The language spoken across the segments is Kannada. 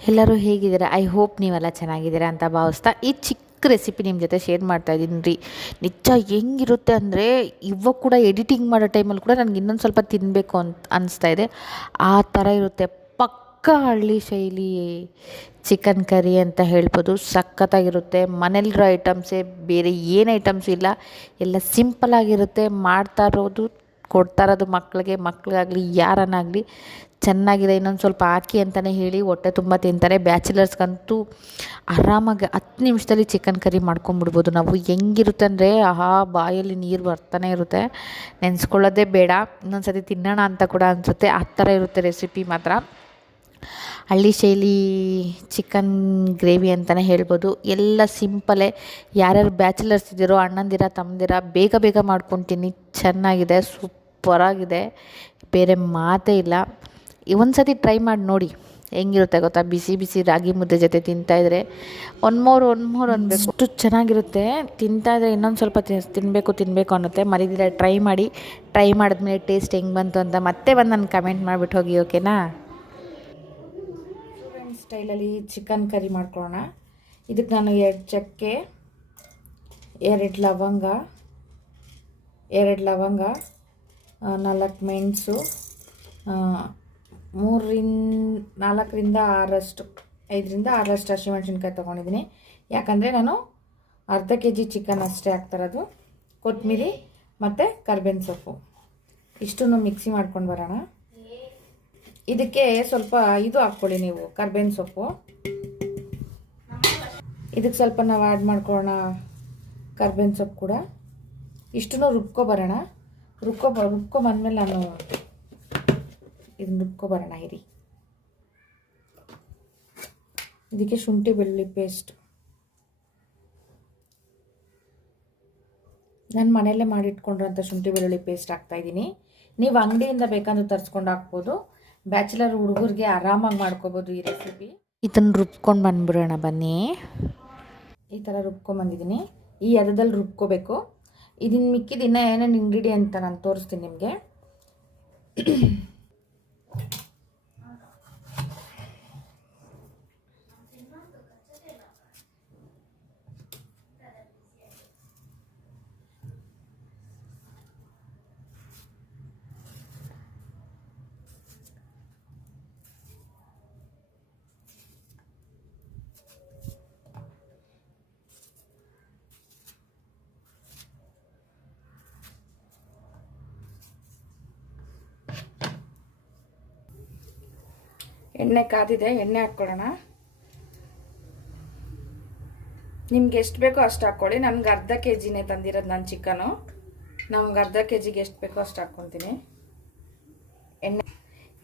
ಎಲ್ಲರೂ ಹೇಗಿದ್ದೀರಾ? ಐ ಹೋಪ್ ನೀವೆಲ್ಲ ಚೆನ್ನಾಗಿದ್ದೀರಾ ಅಂತ ಭಾವಿಸ್ತಾ ಈ ಚಿಕ್ಕ ರೆಸಿಪಿ ನಿಮ್ಮ ಜೊತೆ ಶೇರ್ ಮಾಡ್ತಾ ಇದ್ದೀನಿ ರೀ. ನಿಜ ಹೆಂಗಿರುತ್ತೆ ಅಂದರೆ ಇವಾಗ ಕೂಡ ಎಡಿಟಿಂಗ್ ಮಾಡೋ ಟೈಮಲ್ಲಿ ಕೂಡ ನನಗೆ ಇನ್ನೊಂದು ಸ್ವಲ್ಪ ತಿನ್ನಬೇಕು ಅಂತ ಅನಿಸ್ತಾ ಇದೆ. ಆ ಥರ ಇರುತ್ತೆ. ಪಕ್ಕಾ ಹಳ್ಳಿ ಶೈಲಿ ಚಿಕನ್ ಕರಿ ಅಂತ ಹೇಳ್ಬೋದು. ಸಖತ್ತಾಗಿರುತ್ತೆ. ಮನೇಲಿರೋ ಐಟಮ್ಸೇ, ಬೇರೆ ಏನು ಐಟಮ್ಸ್ ಇಲ್ಲ, ಎಲ್ಲ ಸಿಂಪಲ್ಲಾಗಿರುತ್ತೆ. ಮಾಡ್ತಾ ಇರೋದು ಕೊಡ್ತಾ ಇರೋದು ಮಕ್ಳಿಗಾಗಲಿ ಯಾರನ್ನಾಗಲಿ ಚೆನ್ನಾಗಿದೆ, ಇನ್ನೊಂದು ಸ್ವಲ್ಪ ಹಾಕಿ ಅಂತಲೇ ಹೇಳಿ ಹೊಟ್ಟೆ ತುಂಬ ತಿಂತಾರೆ. ಬ್ಯಾಚುಲರ್ಸ್ಗಂತೂ ಆರಾಮಾಗಿ 10 ನಿಮಿಷದಲ್ಲಿ ಚಿಕನ್ ಕರಿ ಮಾಡ್ಕೊಂಬಿಡ್ಬೋದು ನಾವು. ಹೆಂಗಿರುತ್ತೆ ಅಂದರೆ ಆಹಾ, ಬಾಯಲ್ಲಿ ನೀರು ಬರ್ತಾನೆ ಇರುತ್ತೆ, ನೆನೆಸ್ಕೊಳ್ಳೋದೇ ಬೇಡ. ಇನ್ನೊಂದು ಸತಿ ತಿನ್ನೋಣ ಅಂತ ಕೂಡ ಅನಿಸುತ್ತೆ. ಆ ಥರ ಇರುತ್ತೆ ರೆಸಿಪಿ ಮಾತ್ರ. ಹಳ್ಳಿ ಶೈಲಿ ಚಿಕನ್ ಗ್ರೇವಿ ಅಂತಲೇ ಹೇಳ್ಬೋದು. ಎಲ್ಲ ಸಿಂಪಲೇ. ಯಾರ್ಯಾರು ಬ್ಯಾಚುಲರ್ಸ್ ಇದ್ದೀರೋ, ಅಣ್ಣಂದಿರ ತಮ್ಮಂದಿರ, ಬೇಗ ಬೇಗ ಮಾಡ್ಕೊತೀನಿ. ಚೆನ್ನಾಗಿದೆ, ಸೂಪರಾಗಿದೆ, ಬೇರೆ ಮಾತೇ ಇಲ್ಲ. ಒಂದು ಸತಿ ಟ್ರೈ ಮಾಡಿ ನೋಡಿ, ಹೆಂಗಿರುತ್ತೆ ಗೊತ್ತಾ? ಬಿಸಿ ಬಿಸಿ ರಾಗಿ ಮುದ್ದೆ ಜೊತೆ ತಿಂತಾಯಿದ್ರೆ ಒನ್ ಮೋರ್ ಅನ್ಬೇಕು, ಅಷ್ಟು ಚೆನ್ನಾಗಿರುತ್ತೆ. ತಿಂತಾಯಿದ್ರೆ ಇನ್ನೊಂದು ಸ್ವಲ್ಪ ತಿನ್ನಬೇಕು ಅನ್ನುತ್ತೆ. ಮರಿದಿರ ಟ್ರೈ ಮಾಡಿ. ಟ್ರೈ ಮಾಡಿದ್ಮೇಲೆ ಟೇಸ್ಟ್ ಹೆಂಗೆ ಬಂತು ಅಂತ ಮತ್ತೆ ಬಂದು ನಾನು ಕಮೆಂಟ್ ಮಾಡಿಬಿಟ್ಟು ಹೋಗಿ, ಓಕೆನಾ? ಸ್ಟೈಲಲ್ಲಿ ಚಿಕನ್ ಕರಿ ಮಾಡ್ಕೊಳ್ಳೋಣ. ಇದಕ್ಕೆ ನಾನು 2 ಚಕ್ಕೆ, 2 ಲವಂಗ, 4 ಮೆಣಸು, 4ರಿಂದ 6 ಹಸಿಮೆಣ್ಸಿನ್ಕಾಯಿ ತೊಗೊಂಡಿದ್ದೀನಿ. ಯಾಕಂದರೆ ನಾನು ಅರ್ಧ kg ಚಿಕನ್ ಅಷ್ಟೇ ಹಾಕ್ತಾರದು. ಕೊತ್ತಂಬರಿ ಮತ್ತು ಕರ್ಬೇವಿನ ಸೊಪ್ಪು ಇಷ್ಟನ್ನು ಮಿಕ್ಸಿ ಮಾಡ್ಕೊಂಡು ಬರೋಣ. ಇದಕ್ಕೆ ಸ್ವಲ್ಪ ಇದು ಹಾಕ್ಕೊಳ್ಳಿ ನೀವು, ಕರ್ಬೇವಿನ ಸೊಪ್ಪು. ಇದಕ್ಕೆ ಸ್ವಲ್ಪ ನಾವು ಆ್ಯಡ್ ಮಾಡ್ಕೊಳ್ಳೋಣ ಕರ್ಬೇವಿನ ಸೊಪ್ಪು ಕೂಡ. ಇಷ್ಟನ್ನು ರುಬ್ಕೊಬರೋಣ. ರುಬ್ಕೊಂಬಂದ್ಮೇಲೆ ನಾನು ಇದನ್ನ ರುಬ್ಕೊಬರೋಣ ಇರಿ. ಇದಕ್ಕೆ ಶುಂಠಿ ಬೆಳ್ಳುಳ್ಳಿ ಪೇಸ್ಟ್ ನಾನು ಮನೆಯಲ್ಲೇ ಮಾಡಿಟ್ಕೊಂಡಿರೋಂಥ ಶುಂಠಿ ಬೆಳ್ಳುಳ್ಳಿ ಪೇಸ್ಟ್ ಹಾಕ್ತಾಯಿದ್ದೀನಿ. ನೀವು ಅಂಗಡಿಯಿಂದ ಬೇಕಂದ್ರೆ ತರಿಸ್ಕೊಂಡು ಹಾಕ್ಬೋದು. ಬ್ಯಾಚುಲರ್ ಹುಡುಗರಿಗೆ ಆರಾಮಾಗಿ ಮಾಡ್ಕೋಬೋದು ಈ ರೆಸಿಪಿ. ಇದನ್ನು ರುಬ್ಕೊಂಡು ಬಂದ್ಬಿಡೋಣ ಬನ್ನಿ. ಈ ಥರ ರುಬ್ಕೊಂಬಂದಿದ್ದೀನಿ. ಈ ಹದದಲ್ಲಿ ರುಬ್ಕೋಬೇಕು. ಇದನ್ನು ಮಿಕ್ಕಿದ ಇನ್ನೂ ಏನೇನು ಇಂಗ್ರೀಡಿಯೆಂಟ್ ಅಂತ ನಾನು ತೋರಿಸ್ತೀನಿ ನಿಮಗೆ. ಎಣ್ಣೆ ಕಾದಿದೆ, ಎಣ್ಣೆ ಹಾಕ್ಕೊಳ್ಳೋಣ. ನಿಮ್ಗೆ ಎಷ್ಟು ಬೇಕೋ ಅಷ್ಟು ಹಾಕ್ಕೊಳ್ಳಿ. ನನಗೆ ಅರ್ಧ kgನೇ ತಂದಿರೋದು ನಾನು ಚಿಕನು. ನಮ್ಗೆ ಅರ್ಧ kgಗೆ ಎಷ್ಟು ಬೇಕೋ ಅಷ್ಟು ಹಾಕ್ಕೊತೀನಿ.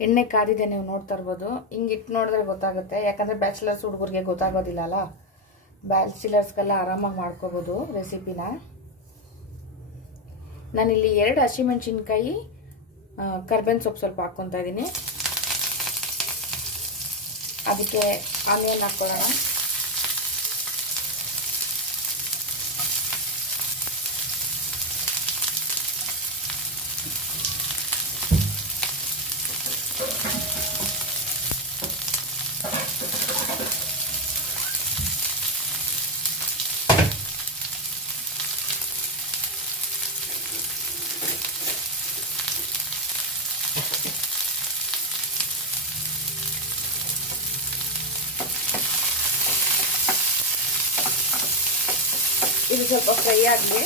ಎಣ್ಣೆ ಕಾದಿದೆ, ನೀವು ನೋಡ್ತಾ ಇರ್ಬೋದು. ಹಿಂಗೆ ಇಟ್ಟು ನೋಡಿದ್ರೆ ಗೊತ್ತಾಗುತ್ತೆ. ಯಾಕಂದರೆ ಬ್ಯಾಚುಲರ್ಸ್ ಹುಡುಗರಿಗೆ ಗೊತ್ತಾಗೋದಿಲ್ಲ ಅಲ್ಲ. ಬ್ಯಾಚುಲರ್ಸ್ಗೆಲ್ಲ ಆರಾಮಾಗಿ ಮಾಡ್ಕೋಬೋದು ರೆಸಿಪಿನ. ನಾನಿಲ್ಲಿ 2 ಹಸಿಮೆಣ್ಸಿನ್ಕಾಯಿ, ಕರ್ಬೇವಿನ ಸೊಪ್ಪು ಸ್ವಲ್ಪ ಹಾಕ್ಕೊತಾ ಇದ್ದೀನಿ. ಅದಕ್ಕೆ ಆನಿಯನ್ ಹಾಕ್ಕೊಳ್ಳೋಣ. ಇದು ಸ್ವಲ್ಪ ಫ್ರೈ ಆಗಲಿ.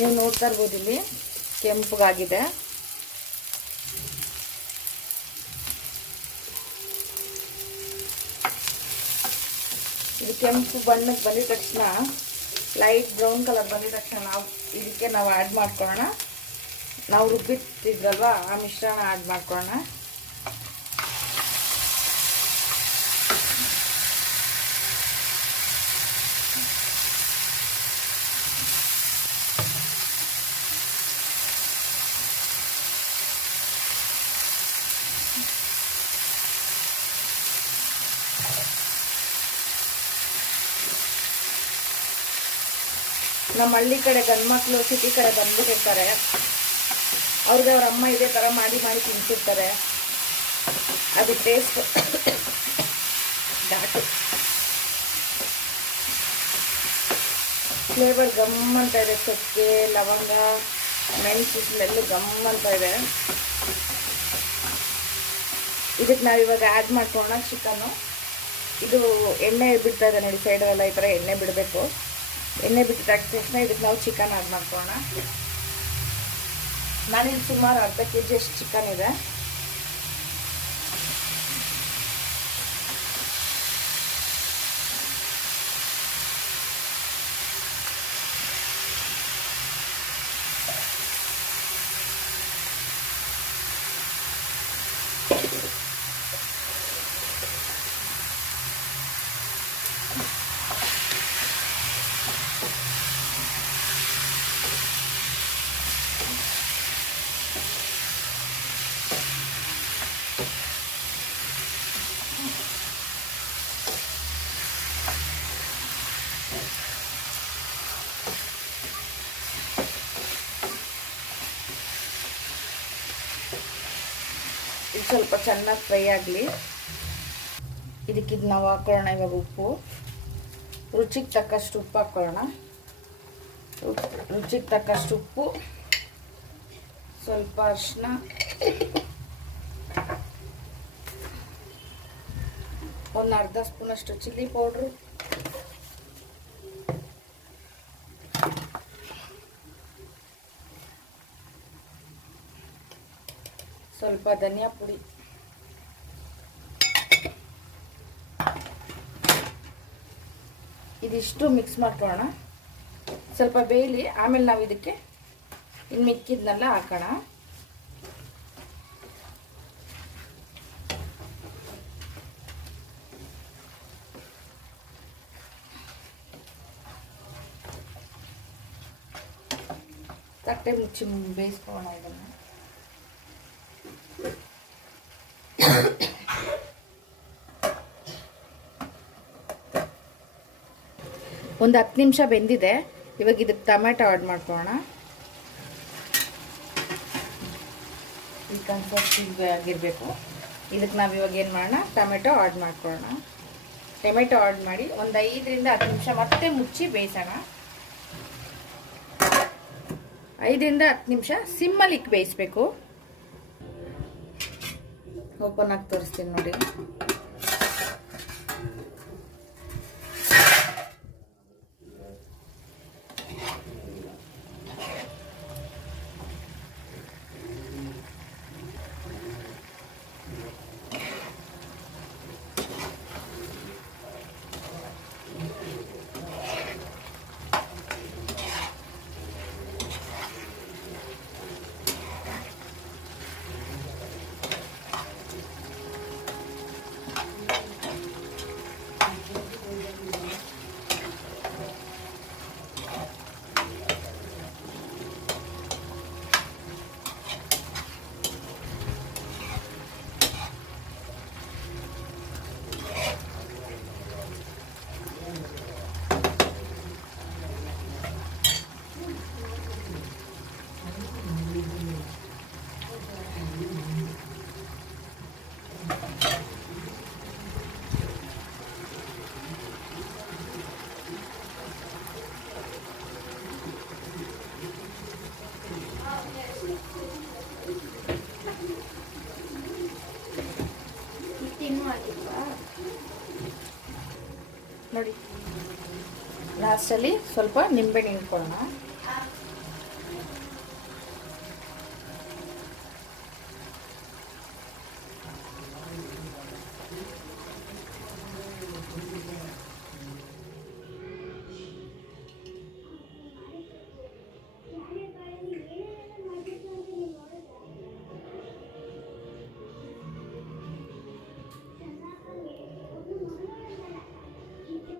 ನೀವು ನೋಡ್ತಾ ಇರ್ಬೋದು, ಇಲ್ಲಿ ಕೆಂಪಗಾಗಿದೆ. ಇದು ಕೆಂಪು ಬಣ್ಣಕ್ಕೆ ಬಂದಿದ ತಕ್ಷಣ, ಲೈಟ್ ಬ್ರೌನ್ ಕಲರ್ ಬಂದಿದ ತಕ್ಷಣ ಇದಕ್ಕೆ ನಾವು ಆ್ಯಡ್ ಮಾಡ್ಕೊಳ್ಳೋಣ. ನಾವು ರುಬ್ಬಿಟ್ಟಿದ್ರಲ್ವ ಆ ಮಿಶ್ರಣ ಆ್ಯಡ್ ಮಾಡ್ಕೊಳ್ಳೋಣ. ನಮ್ಮ ಹಳ್ಳಿ ಕಡೆ ಗಂಡ್ಮಕ್ಳು ಸಿಟಿ ಕಡೆ ಬಂದ್ಬಿಟ್ಟಿರ್ತಾರೆ, ಅವ್ರಿಗೆ ಅವ್ರ ಅಮ್ಮ ಇದೇ ಥರ ಮಾಡಿ ಮಾಡಿ ತಿಂತಿರ್ತಾರೆ. ಅದು ಟೇಸ್ಟ್ ಘಾಟು ಫ್ಲೇವರ್ ಗಮ್ ಅಂತ ಇದೆ. ಚಕ್ಕೆ, ಲವಂಗ, ಮೆಣಸು ಸ್ಮೆಲ್ಲು ಗಮ್ ಅಂತ ಇದೆ. ಇದಕ್ಕೆ ನಾವಿವಾಗ ಆ್ಯಡ್ ಮಾಡ್ಕೊಳ್ಳೋಣ ಚಿಕನ್ನು. ಇದು ಎಣ್ಣೆ ಬಿಡ್ತಾ ಇದೆ ನೋಡಿ, ಸೈಡಲ್ಲೆಲ್ಲ ಈ ಥರ ಎಣ್ಣೆ ಬಿಡಬೇಕು. ಎಣ್ಣೆ ಬಿಟ್ಟಿದ ತಕ್ಷಣ ಇದಕ್ಕೆ ನಾವು ಚಿಕನ್ ಆ್ಯಡ್ ಮಾಡ್ಕೊಳ್ಳೋಣ. ನಾನಿಲ್ಲಿ ಸುಮಾರು ಅರ್ಧ kg ಅಷ್ಟು ಚಿಕನ್ ಇದೆ. ಇದು ಸ್ವಲ್ಪ ಚೆನ್ನಾಗಿ ಫ್ರೈ ಆಗಲಿ. ಇದಕ್ಕಿದ್ದು ನಾವು ಹಾಕೊಳ್ಳೋಣ ಇವಾಗ ಉಪ್ಪು. ರುಚಿಗೆ ತಕ್ಕಷ್ಟು ಉಪ್ಪು ಹಾಕೊಳ್ಳೋಣ. ರುಚಿಗೆ ತಕ್ಕಷ್ಟು ಉಪ್ಪು, ಸ್ವಲ್ಪ ಅರಿಶಿನ, ಒಂದು ಅರ್ಧ ಸ್ಪೂನಷ್ಟು ಚಿಲ್ಲಿ ಪೌಡ್ರು, ಸ್ವಲ್ಪ ಧನಿಯಾ ಪುಡಿ, ಇದಿಷ್ಟು ಮಿಕ್ಸ್ ಮಾಡ್ಕೊಳ್ಳೋಣ. ಸ್ವಲ್ಪ ಬೇಯಲಿ, ಆಮೇಲೆ ನಾವು ಇದಕ್ಕೆ ಇನ್ನು ಮಿಕ್ಕಿದ್ನೆಲ್ಲ ಹಾಕೋಣ. ತಟ್ಟೆ ಮುಚ್ಚಿ ಬೇಯಿಸ್ಕೊಳ್ಳೋಣ ಇದನ್ನು. ಒಂದು 10 ನಿಮಿಷ ಬೆಂದಿದೆ. ಇವಾಗ ಇದಕ್ಕೆ ಟೊಮೆಟೊ ಆ್ಯಡ್ ಮಾಡ್ಕೊಳ್ಳೋಣ. ಈ ಕನ್ಸಿಸ್ಟೆನ್ಸಿ ಆಗಿರಬೇಕು. ಇದಕ್ಕೆ ನಾವು ಇವಾಗ ಏನು ಮಾಡೋಣ, ಟೊಮೆಟೊ ಆ್ಯಡ್ ಮಾಡ್ಕೊಳ್ಳೋಣ. ಟೊಮೆಟೊ ಆ್ಯಡ್ ಮಾಡಿ ಒಂದು 5 ರಿಂದ 10 ನಿಮಿಷ ಮತ್ತೆ ಮುಚ್ಚಿ ಬೇಯಿಸೋಣ. 5 ರಿಂದ 10 ನಿಮಿಷ ಸಿಮ್ಮಲ್ಲಿ ಇಕ್ಕಿ ಬೇಯಿಸ್ಬೇಕು. ಓಪನ್ ಆಗಿ ತೋರಿಸ್ತೀನಿ ನೋಡಿ. ನೋಡಿ, ಲಾಸ್ಟಲ್ಲಿ ಸ್ವಲ್ಪ ನಿಂಬೆಹಣ್ಣು ಹಿಂಡ್ಕೊಳ್ಳೋಣ.